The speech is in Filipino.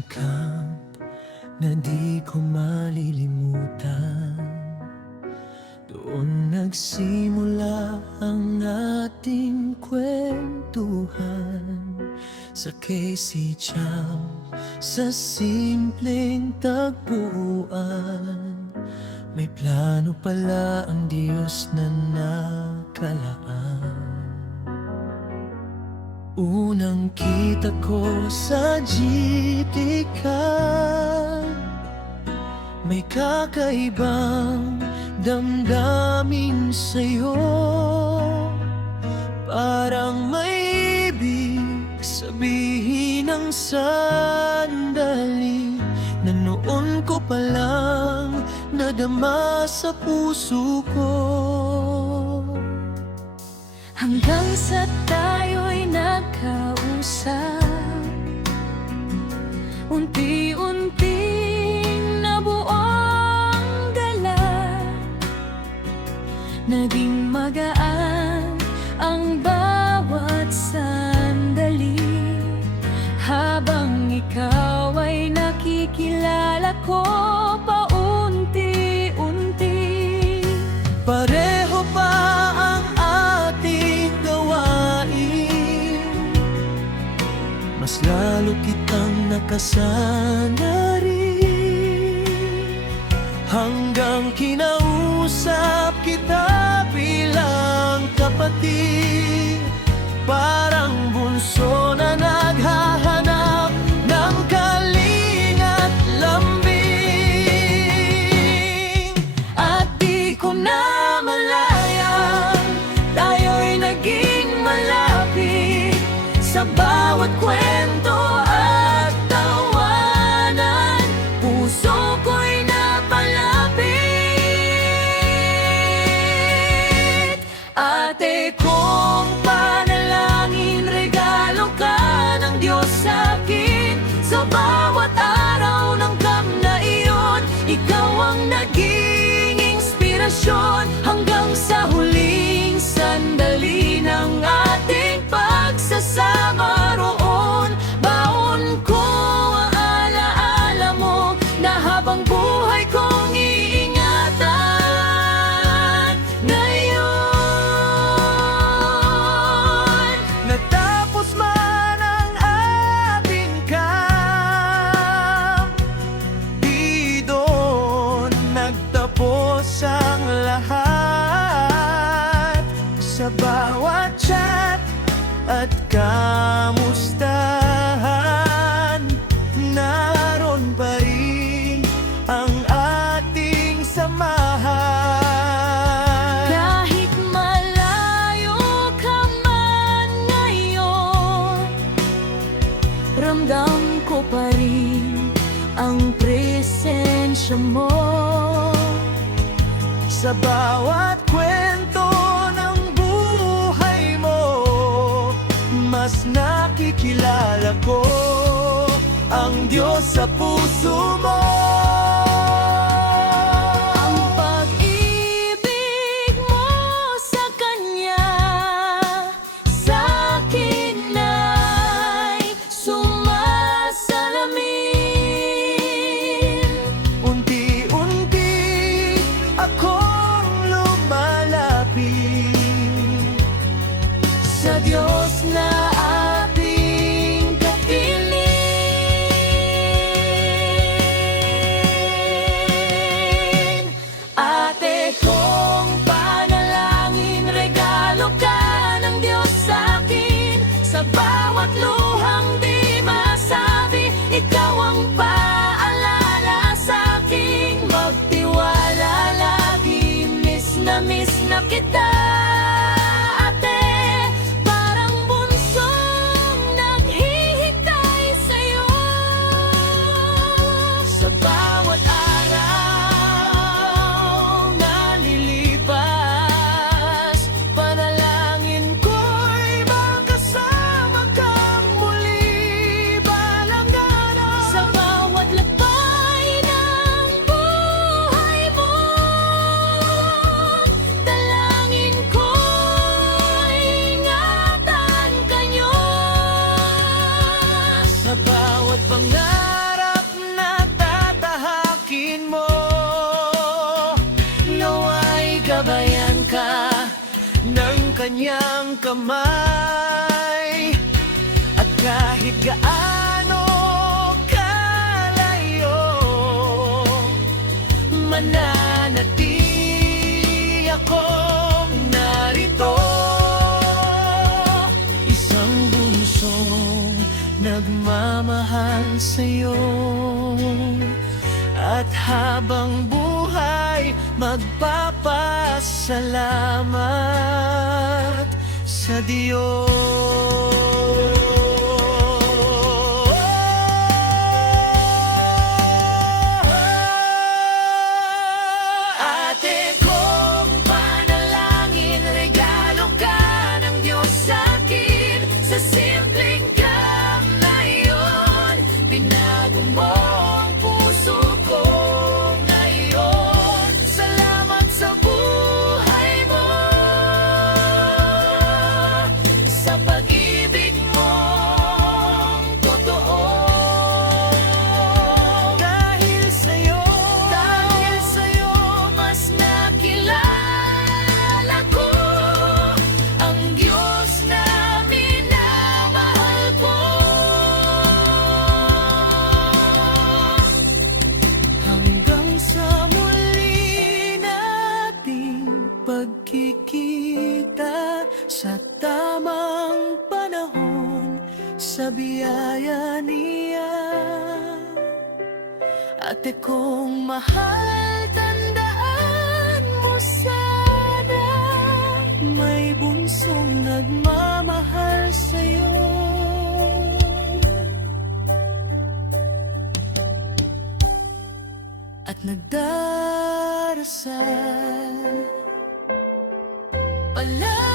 Isang camp na di ko malilimutan. Doon nagsimula ang ating kwentuhan. Sa KC Chow, sa simpleng tagpuan. May plano pala ang Diyos na nakalaan. Unang kita ko sa GTK, may kakaibang damdamin sa'yo. Parang may ibig sabihin ng sandali na noon ko palang nadama sa puso ko. Hanggang sa tayo'y nagkausap, unti-unting nabuo ang dala. Naging magaan ang bawat sandali, habang ikaw ay nakikilala ko paunti-unti. Pareho pa ang ating gawain, mas lalo kitang nakasana rin. Hanggang kinausap kita bilang kapatid, parang bunso na naghahanap ng kalingat lambing. At di ko na malayang tayo'y naging malapit sa bawat kwento at tawanan. Puso ko'y napalapit. Ate kong panalangin, regalo ka ng Diyos sa'kin. Sa bawat araw ng camp na iyon, ikaw ang naging inspirasyon. Hanggang sa huling sandali ng ating pagsasama roon, baon ko ang alaala mo na habang buhay kong iingatan. Ngayon, natapos man ang ating camp, di doon nagtapos ang lahat. Sa bawat chat at kamustahan, naroon pa rin ang ating samahan. Kahit malayo ka man ngayon, ramdam ko pa rin ang presensya mo. Sa bawat kwento ng buhay mo, mas nakikilala ko ang Diyos sa puso mo. Ang pag-ibig mo sa Kanya sa'kin ay sumasalamin. Unti-unti akong lumalapit sa Diyos na ating kapiling. Ate kong panalangin, regalo ka ng Diyos sa'kin. Sa bawat luhang di masabi, ikaw ang paalala sa'king magtiwala lagi. Miss na kita, ate. Parang bunsong naghihintay sa'yo. Sa bawat araw na lilipas, panalangin ko'y makasama kang muli. Balang araw, Sa bawat lakbay ng buhay mo, kanyang kamay. At kahit gaano kalayo, mananatili akong narito. Isang bunsong nagmamahal sa'yo, at habang buhay magpapasalamat sa Diyos. Ate kong panalangin, regalo ka ng Diyos sa'kin. Sa simpleng kamay binago mo ang puso ko ngayon. Salamat sa buhay mo, sa pag-ibig mong totoo. Dahil sa'yo, mas nakilala ko ang Diyos na minamahal ko. Hanggang sa muli nating pagkikita, sa tamang panahon, sa biyaya niya. Ate kong mahal, tandaan mo sana, may bunsong nagmamahal sa'yo. At nagdarasal palagi